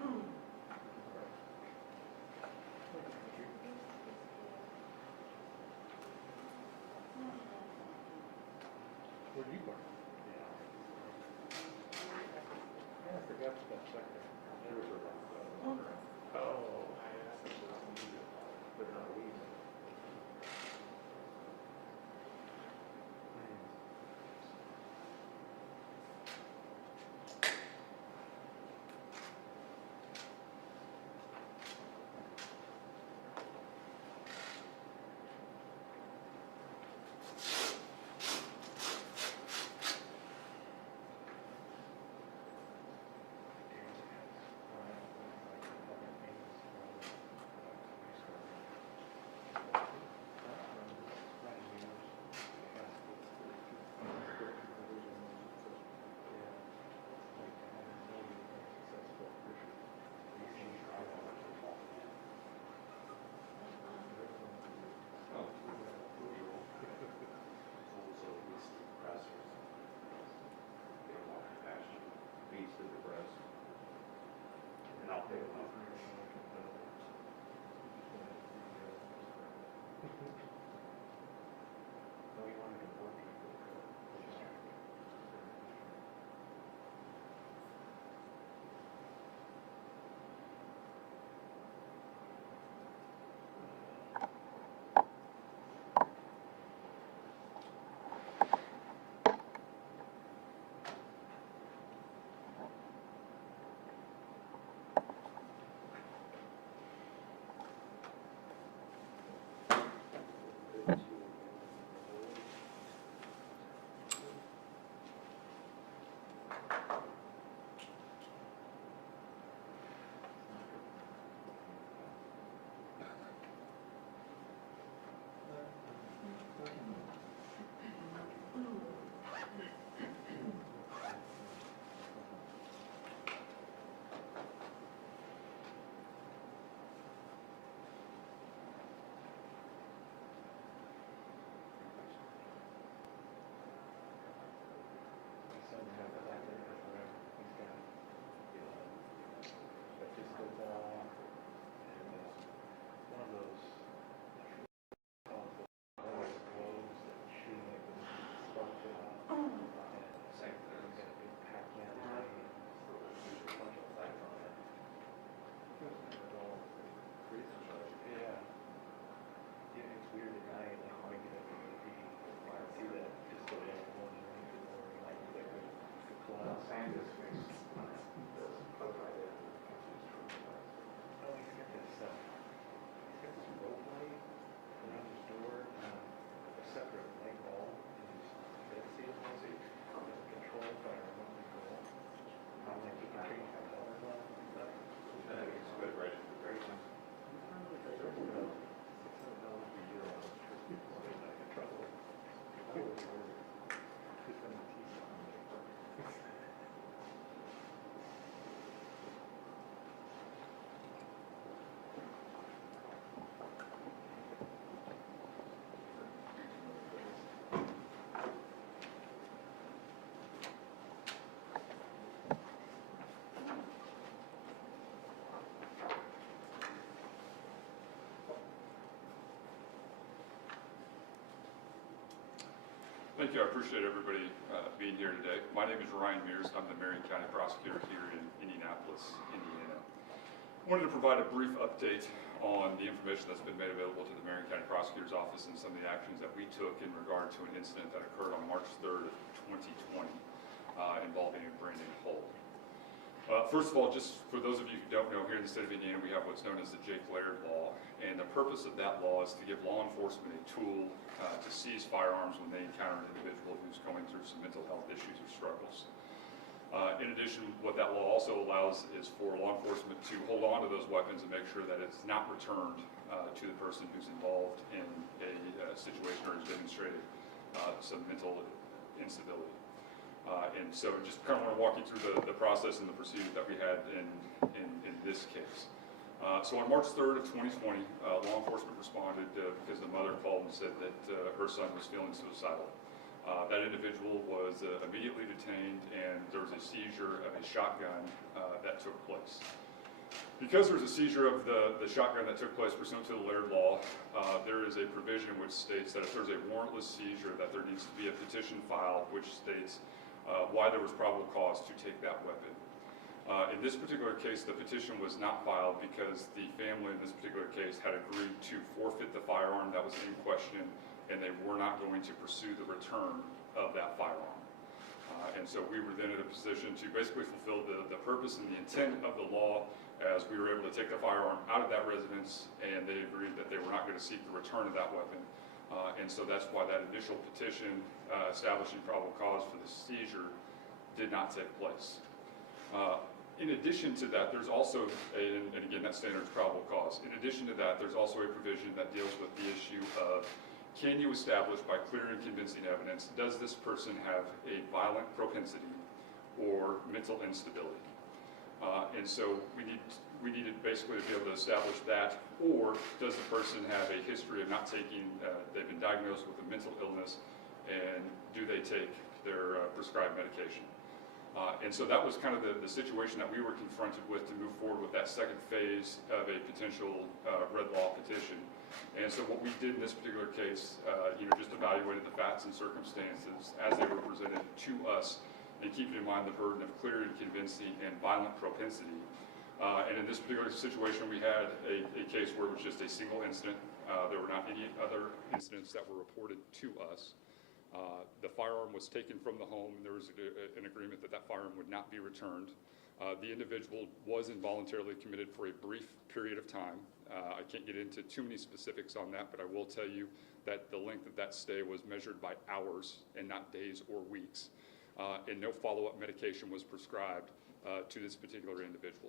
Where do you work? Yeah, I forgot that second. Oh, but not a weed. Thank you. I appreciate everybody being here today. My name is Ryan Mears. I'm the Marion County Prosecutor here in Indianapolis, Indiana. I wanted to provide a brief update on the information that's been made available to the Marion County Prosecutor's Office and some of the actions that we took in regard to an incident that occurred on March 3rd of 2020 involving a Brandon Hull. First of all, just for those of you who don't know, here in the state of Indiana, we have what's known as the Jake Laird Law, and the purpose of that law is to give law enforcement a tool to seize firearms when they encounter an individual who's going through some mental health issues or struggles. In addition, what that law also allows is for law enforcement to hold on to those weapons and make sure that it's not returned to the person who's involved in a situation or has demonstrated some mental instability. And so just kind of want to walk you through the process and the procedure that we had in this case. So on March 3rd of 2020, law enforcement responded because the mother called and said that her son was feeling suicidal. That individual was immediately detained, and there was a seizure of a shotgun that took place. Because there's a seizure of the shotgun that took place pursuant to the Laird Law, there is a provision which states that if there's a warrantless seizure, that there needs to be a petition filed which states why there was probable cause to take that weapon. In this particular case, the petition was not filed because the family in this particular case had agreed to forfeit the firearm that was in question, and they were not going to pursue the return of that firearm. And so we were then in a position to basically fulfill the purpose and the intent of the law, as we were able to take the firearm out of that residence, and they agreed that they were not going to seek the return of that weapon. And so that's why that initial petition establishing probable cause for the seizure did not take place. In addition to that, there's also, and again, that standard is probable cause. In addition to that, there's also a provision that deals with the issue of, can you establish by clear and convincing evidence, does this person have a violent propensity or mental instability? And so we needed basically to be able to establish that, or does the person have a history of not taking, they've been diagnosed with a mental illness, and do they take their prescribed medication? And so that was kind of the situation that we were confronted with to move forward with that second phase of a potential red law petition. And so what we did in this particular case, just evaluated the facts and circumstances as they were presented to us, and keeping in mind the burden of clear and convincing and violent propensity. And in this particular situation, we had a case where it was just a single incident. There were not any other incidents that were reported to us. The firearm was taken from the home, and there was an agreement that that firearm would not be returned. The individual was involuntarily committed for a brief period of time. I can't get into too many specifics on that, but I will tell you that the length of that stay was measured by hours and not days or weeks. And no follow-up medication was prescribed to this particular individual.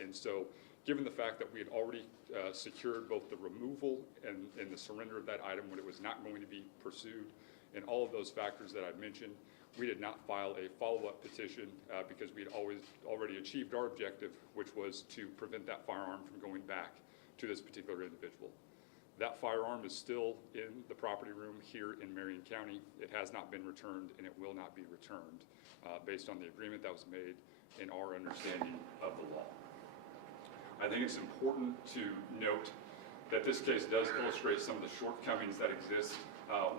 And so, given the fact that we had already secured both the removal and the surrender of that item when it was not going to be pursued, and all of those factors that I mentioned, we did not file a follow-up petition because we had already achieved our objective, which was to prevent that firearm from going back to this particular individual. That firearm is still in the property room here in Marion County. It has not been returned, and it will not be returned based on the agreement that was made and our understanding of the law. I think it's important to note that this case does illustrate some of the shortcomings that exist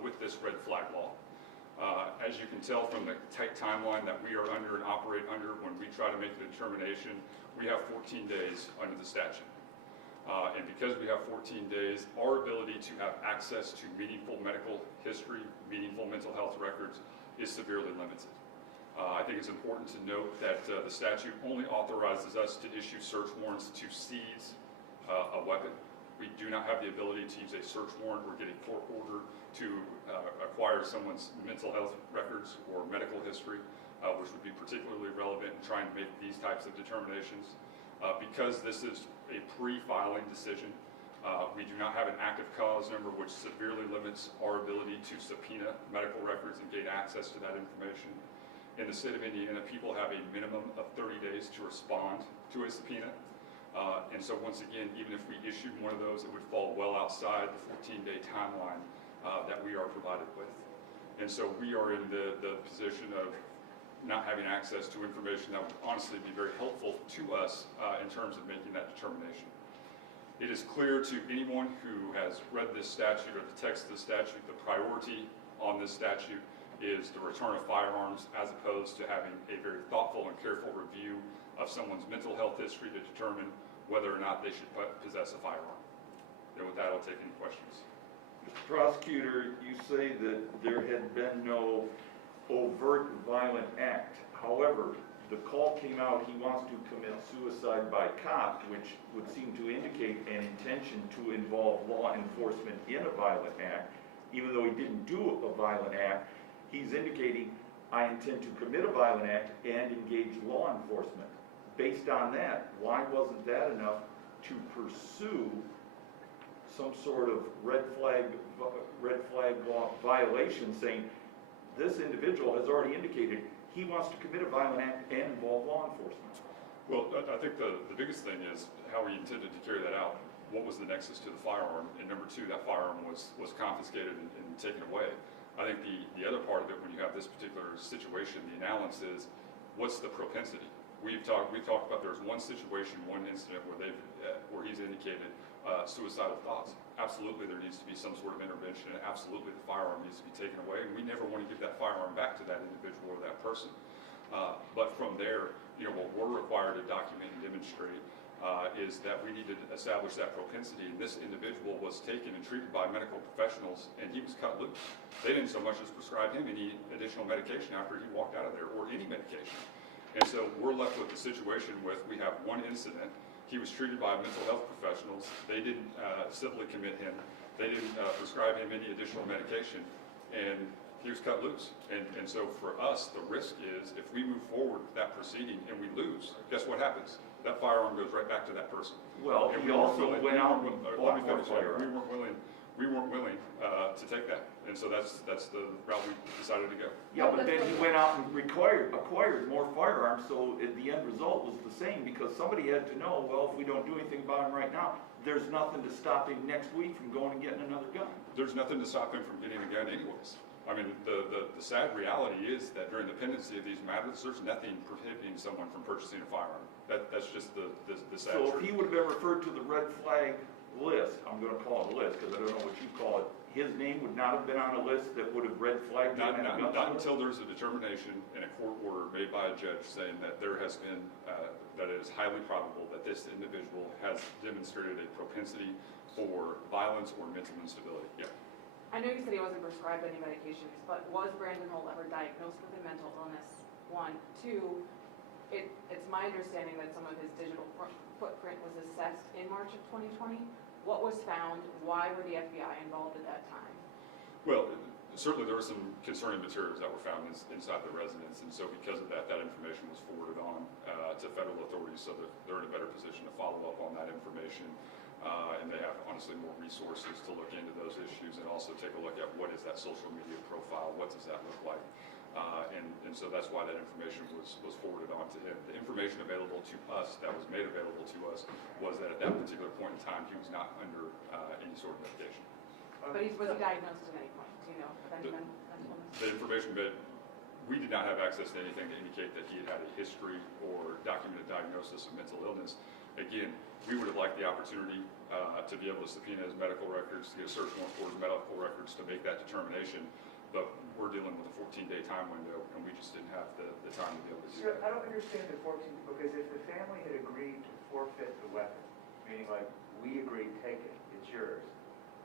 with this red flag law. As you can tell from the tight timeline that we are under and operate under when we try to make the determination, we have 14 days under the statute. And because we have 14 days, our ability to have access to meaningful medical history, meaningful mental health records is severely limited. I think it's important to note that the statute only authorizes us to issue search warrants to seize a weapon. We do not have the ability to use a search warrant or get a court order to acquire someone's mental health records or medical history, which would be particularly relevant in trying to make these types of determinations. Because this is a pre-filing decision, we do not have an active cause number, which severely limits our ability to subpoena medical records and gain access to that information. In the state of Indiana, people have a minimum of 30 days to respond to a subpoena. And so once again, even if we issued one of those, it would fall well outside the 14-day timeline that we are provided with. And so we are in the position of not having access to information that would honestly be very helpful to us in terms of making that determination. It is clear to anyone who has read this statute or the text of the statute, the priority on this statute is the return of firearms, as opposed to having a very thoughtful and careful review of someone's mental health history to determine whether or not they should possess a firearm. And with that, I'll take any questions. Mr. Prosecutor, you say that there had been no overt violent act. However, the call came out he wants to commit suicide by cop, which would seem to indicate an intention to involve law enforcement in a violent act. Even though he didn't do a violent act, he's indicating, I intend to commit a violent act and engage law enforcement. Based on that, why wasn't that enough to pursue some sort of red flag law violation, saying this individual has already indicated he wants to commit a violent act and involve law enforcement? Well, I think the biggest thing is how we intended to carry that out. What was the nexus to the firearm? And number two, that firearm was confiscated and taken away. I think the other part of it, when you have this particular situation, the analysis is, what's the propensity? we've talked about there's one situation, one incident where he's indicated suicidal thoughts. Absolutely, there needs to be some sort of intervention, and absolutely the firearm needs to be taken away, and we never want to give that firearm back to that individual or that person. But from there, what we're required to document and demonstrate is that we need to establish that propensity, and this individual was taken and treated by medical professionals, and he was cut loose. They didn't so much as prescribe him any additional medication after he walked out of there, or any medication. And so we're left with the situation we have one incident. He was treated by mental health professionals. They didn't civilly commit him. They didn't prescribe him any additional medication, and he was cut loose. And so for us, the risk is if we move forward with that proceeding and we lose, guess what happens? That firearm goes right back to that person. Well, he also went out and bought more firearms. We weren't willing to take that, and so that's the route we decided to go. Yeah, but then he went out and acquired more firearms, so the end result was the same, because somebody had to know, well, if we don't do anything about him right now, there's nothing to stop him next week from going and getting another gun. There's nothing to stop him from getting a gun anyways. I mean, the sad reality is that during the pendency of these matters, there's nothing prohibiting someone from purchasing a firearm. That's just the sad truth. So if he would have been referred to the red flag list, I'm going to call it a list because I don't know what you call it, his name would not have been on a list that would have red flagged him? Not until there's a determination in a court order made by a judge saying that there has been, that it is highly probable that this individual has demonstrated a propensity for violence or mental instability. Yeah. I know you said he wasn't prescribed any medications, but was Brandon Holt ever diagnosed with a mental illness? 1. 2, it's my understanding that some of his digital footprint was assessed in March of 2020. What was found? Why were the FBI involved at that time? Well, certainly there were some concerning materials that were found inside the residence, and so because of that, that information was forwarded on to federal authorities so that they're in a better position to follow up on that information. And they have, honestly, more resources to look into those issues and also take a look at what is that social media profile, what does that look like. And so that's why that information was forwarded on to him. The information available to us, that was made available to us, was that at that particular point in time, he was not under any sort of medication. But was he diagnosed at any point? Do you know of any mental illness? The information, but we did not have access to anything to indicate that he had a history or documented diagnosis of mental illness. Again, we would have liked the opportunity to be able to subpoena his medical records, to get a search warrant for his medical records to make that determination, but we're dealing with a 14-day time window, and we just didn't have the time to be able to do that. I don't understand the 14, because if the family had agreed to forfeit the weapon, meaning like, we agreed, take it, it's yours,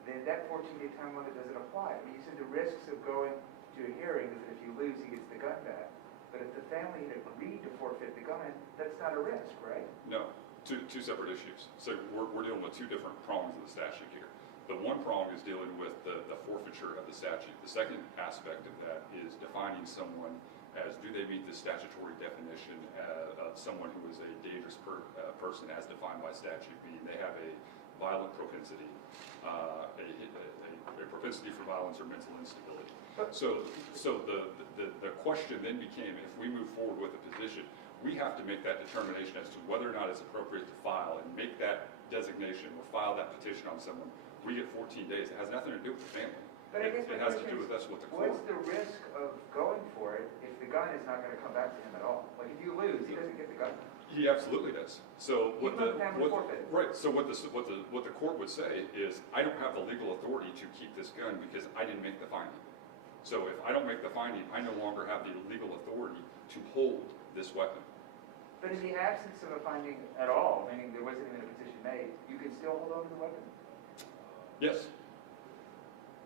then that 14-day time limit doesn't apply. I mean, you said the risks of going to a hearing is that if you lose, he gets the gun back. But if the family had agreed to forfeit the gun, that's not a risk, right? No. Two separate issues. So we're dealing with two different prongs of the statute here. The one prong is dealing with the forfeiture of the statute. The second aspect of that is defining someone as, do they meet the statutory definition of someone who is a dangerous person as defined by statute, meaning they have a violent propensity, a propensity for violence or mental instability. So the question then became, if we move forward with a position, we have to make that determination as to whether or not it's appropriate to file and make that designation or file that petition on someone. We get 14 days. It has nothing to do with the family. But I guess it has to do with us with the court. What's the risk of going for it if the gun is not going to come back to him at all? Like if you lose, he doesn't get the gun. He absolutely does. So what the court would say is, I don't have the legal authority to keep this gun because I didn't make the finding. So if I don't make the finding, I no longer have the legal authority to hold this weapon. But in the absence of a finding at all, meaning there wasn't even a petition made, you can still hold on to the weapon? Yes.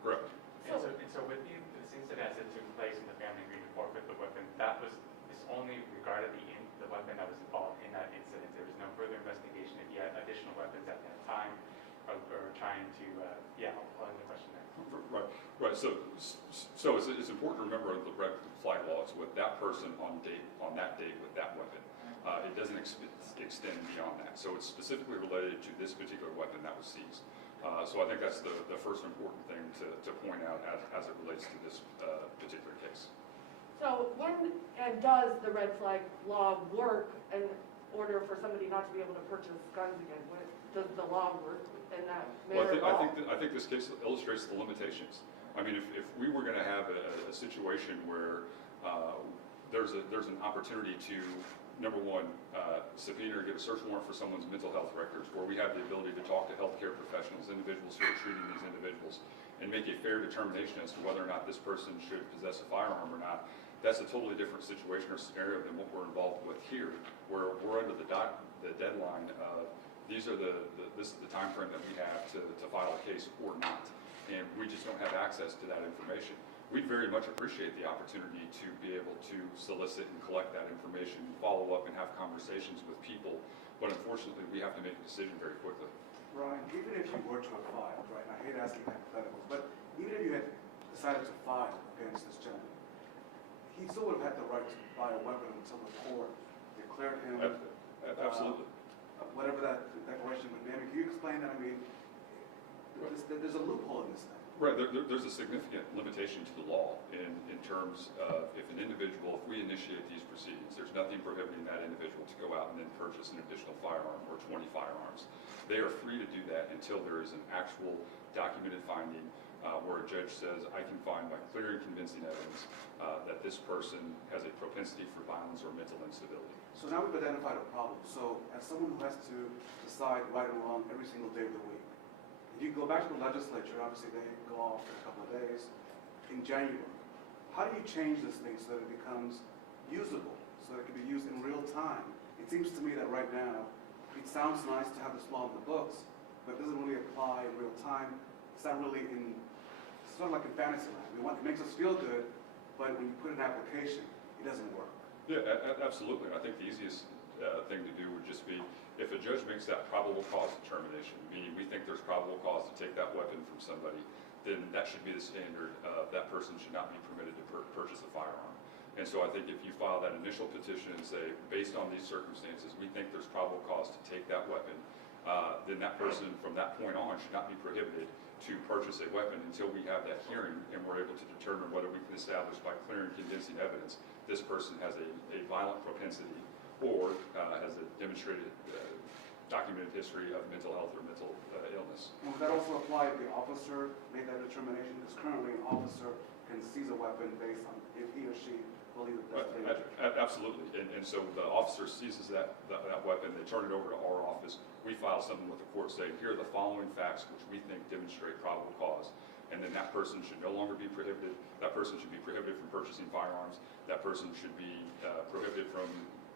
Correct. And so with the incident that took place and the family agreed to forfeit the weapon, this only regarded the weapon that was involved in that incident. There was no further investigation if he had additional weapons at that time or trying to, I'll end the question there. Right. So it's important to remember the red flag law is with that person on that date with that weapon. It doesn't extend beyond that. So it's specifically related to this particular weapon that was seized. So I think that's the first important thing to point out as it relates to this particular case. So when and does the red flag law work in order for somebody not to be able to purchase guns again? Does the law work in that manner at all? I think this case illustrates the limitations. I mean, if we were going to have a situation where there's an opportunity to number one, subpoena or get a search warrant for someone's mental health records, where we have the ability to talk to healthcare professionals, individuals who are treating these individuals, and make a fair determination as to whether or not this person should possess a firearm or not. That's a totally different situation or scenario than what we're involved with here, where we're under the deadline of this is the time frame that we have to file a case or not, and we just don't have access to that information. We'd very much appreciate the opportunity to be able to solicit and collect that information, follow up and have conversations with people, but unfortunately, we have to make a decision very quickly. Ryan, even if you were to have filed, right, and I hate asking hypotheticals, but even if you had decided to file against this gentleman, he still would have had the right to buy a weapon until the court declared him. Absolutely. Whatever that declaration would be. I mean, can you explain that? I mean, there's a loophole in this thing. Right, there's a significant limitation to the law in terms of if an individual, if we initiate these proceedings, there's nothing prohibiting that individual to go out and then purchase an additional firearm or 20 firearms. They are free to do that until there is an actual documented finding where a judge says, I can find by clear and convincing evidence that this person has a propensity for violence or mental instability. So now we've identified a problem. So as someone who has to decide right and wrong every single day of the week, if you go back to the legislature, obviously they go off for a couple of days, in January, how do you change this thing so that it becomes usable, so that it can be used in real time? It seems to me that right now, it sounds nice to have this law in the books, but it doesn't really apply in real time. It's not really in, it's sort of like in fantasy land. It makes us feel good, but when you put an application, it doesn't work. Yeah, absolutely. I think the easiest thing to do would just be if a judge makes that probable cause determination, meaning we think there's probable cause to take that weapon from somebody, then that should be the standard. That person should not be permitted to purchase a firearm. And so I think if you file that initial petition and say, based on these circumstances, we think there's probable cause to take that weapon, then that person from that point on should not be prohibited to purchase a weapon until we have that hearing and we're able to determine whether we can establish by clear and convincing evidence this person has a violent propensity or has a demonstrated documented history of mental health or mental illness. And would that also apply if the officer made that determination? Because currently an officer can seize a weapon based on if he or she believes that that's dangerous. Absolutely. And so the officer seizes that weapon, they turn it over to our office, we file something with the court saying, here are the following facts which we think demonstrate probable cause. And then that person should no longer be prohibited. That person should be prohibited from purchasing firearms. That person should be prohibited from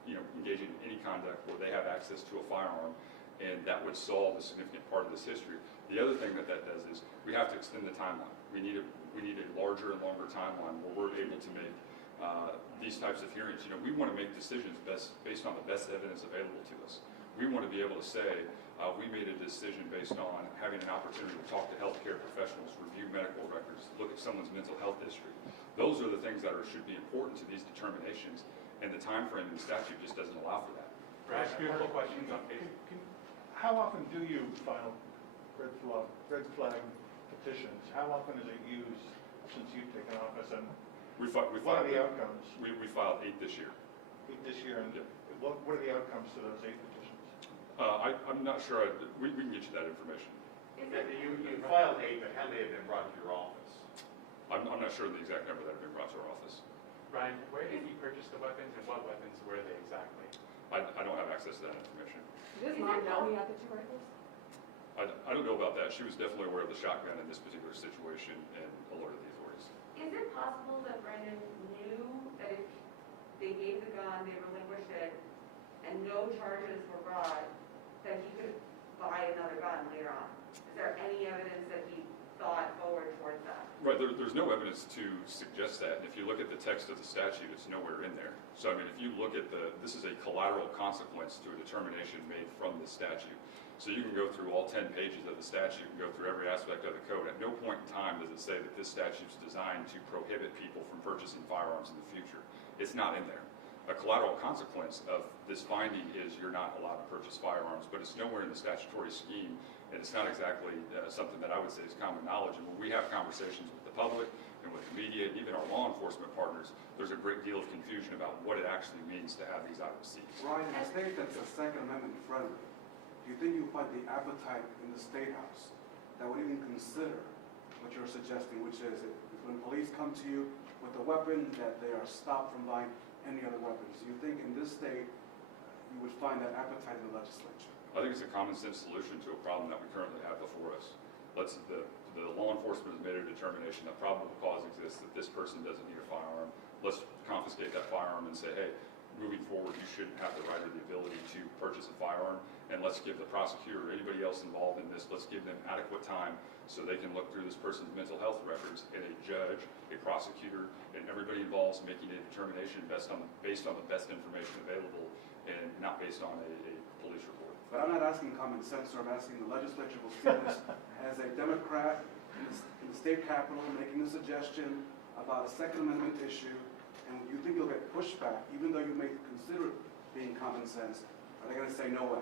engaging in any conduct where they have access to a firearm, and that would solve a significant part of this history. The other thing that does is we have to extend the timeline. We need a larger and longer timeline where we're able to make these types of hearings. We want to make decisions based on the best evidence available to us. We want to be able to say we made a decision based on having an opportunity to talk to healthcare professionals, review medical records, look at someone's mental health history. Those are the things that should be important to these determinations. And the time frame in the statute just doesn't allow for that. Right, a couple questions on page. How often do you file red flag petitions? How often is it used since you've taken office? And what are the outcomes? We filed 8 this year. 8 this year, and yeah. What are the outcomes to those 8 petitions? I'm not sure. We can get you that information. You filed 8, but how many have been brought to your office? I'm not sure the exact number that have been brought to our office. Ryan, where did he purchase the weapons and what weapons were they exactly? I don't have access to that information. Does mom know he had the 2 rifles? I don't know about that. She was definitely aware of the shotgun in this particular situation and alerted the authorities. Is it possible that Brendan knew that if they gave the gun, they relinquished it, and no charges were brought, that he could buy another gun later on? Is there any evidence that he thought forward towards that? Right, there's no evidence to suggest that. And if you look at the text of the statute, it's nowhere in there. So, I mean, if you look at this is a collateral consequence to a determination made from the statute. So you can go through all 10 pages of the statute and go through every aspect of the code. At no point in time does it say that this statute's designed to prohibit people from purchasing firearms in the future. It's not in there. A collateral consequence of this finding is you're not allowed to purchase firearms, but it's nowhere in the statutory scheme, and it's not exactly something that I would say is common knowledge. And when we have conversations with the public and with the media and even our law enforcement partners, there's a great deal of confusion about what it actually means to have these items seized. Ryan, in a state that's a Second Amendment friendly, do you think you'll find the appetite in the State House that would even consider what you're suggesting, which is if when police come to you with a weapon, that they are stopped from buying any other weapons? Do you think in this state you would find that appetite in the legislature? I think it's a common sense solution to a problem that we currently have before us. The law enforcement has made a determination that probable cause exists that this person doesn't need a firearm. Let's confiscate that firearm and say, hey, moving forward, you shouldn't have the right or the ability to purchase a firearm. And let's give the prosecutor or anybody else involved in this, let's give them adequate time so they can look through this person's mental health records, and a judge, a prosecutor, and everybody involved making a determination based on the best information available and not based on a police report. But I'm not asking common sense, sir. I'm asking the legislature will see this as a Democrat in the state capitol making a suggestion about a Second Amendment issue, and you think you'll get pushback, even though you may consider it being common sense. Are they going to say no way?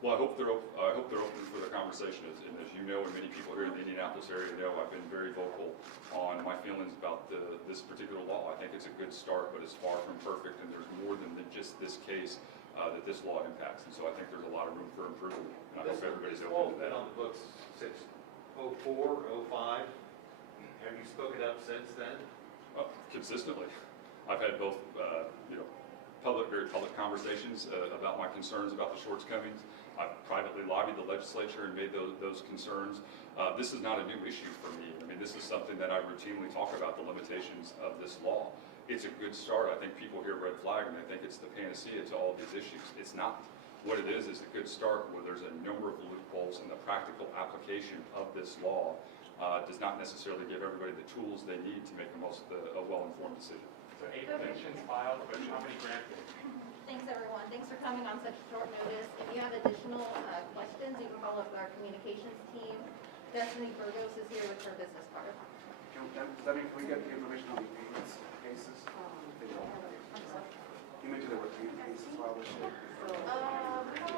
Well, I hope they're open for the conversation. And as you know, and many people here in the Indianapolis area know, I've been very vocal on my feelings about this particular law. I think it's a good start, but it's far from perfect, and there's more than just this case that this law impacts. And so I think there's a lot of room for improvement, and I hope everybody's open to that. Been on the books since '04, '05. Have you spoken up since then? Consistently. I've had both, very public conversations about my concerns about the shortcomings. I've privately lobbied the legislature and made those concerns. This is not a new issue for me. I mean, this is something that I routinely talk about, the limitations of this law. It's a good start. I think people hear red flag and they think it's the panacea to all of these issues. It's not. What it is a good start where there's a number of loopholes, and the practical application of this law does not necessarily give everybody the tools they need to make a well-informed decision. So 8 petitions filed, but how many granted? Thanks, everyone. Thanks for coming on such short notice. If you have additional questions, you can follow up with our communications team. Destiny Burgos is here with her business card. Can we get the information on the cases? You mentioned there were 3 cases filed this year. We